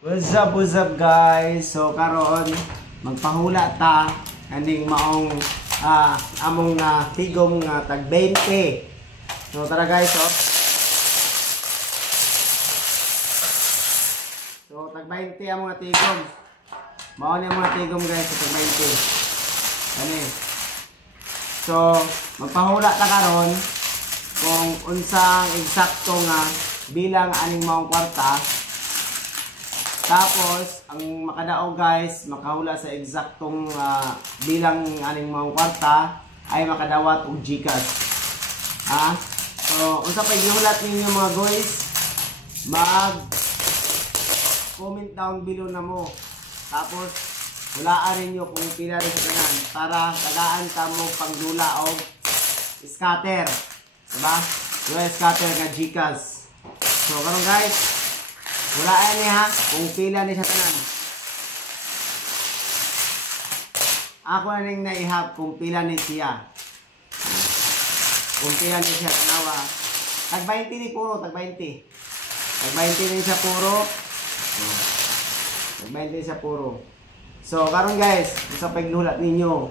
What's up guys? So karon magpahula ta kaning maong among tigom nga tag 20. So tara guys, oh. So tag 20 ang mga tigom. Mao ni mga tigom guys sa tag 20. Ani. So magpahula ta karon kung unsang eksakto nga bilang aning maong kwarta. Tapos, ang makadao guys, makahula sa eksaktong bilang aning mga kwarta ay makadawat og GCash. So, unsa pa gihulat ninyo mga guys? Comment down below na mo. Tapos, hulaan rin nyo kung pila rin sa kanan para tagaan ka mo pangdula og scatter. Diba? Yung scatter nga GCash. So, karon guys, hulaan niya ha, kung pila ni sa tanan. Ako na rin naihap kung pila ni siya. Kung pila ni siya tanawa. Tag 20 ni puro, tag 20. Tag 20 ni siya puro. Tag 20 siya puro. So, karon guys, sa paglulat ninyo,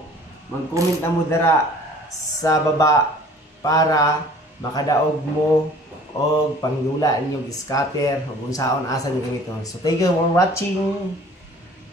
mag-comment na mo dara sa baba para makadaog mo o pangdula ninyong scatter o kung saan asa nyo gamiton. So thank you for watching.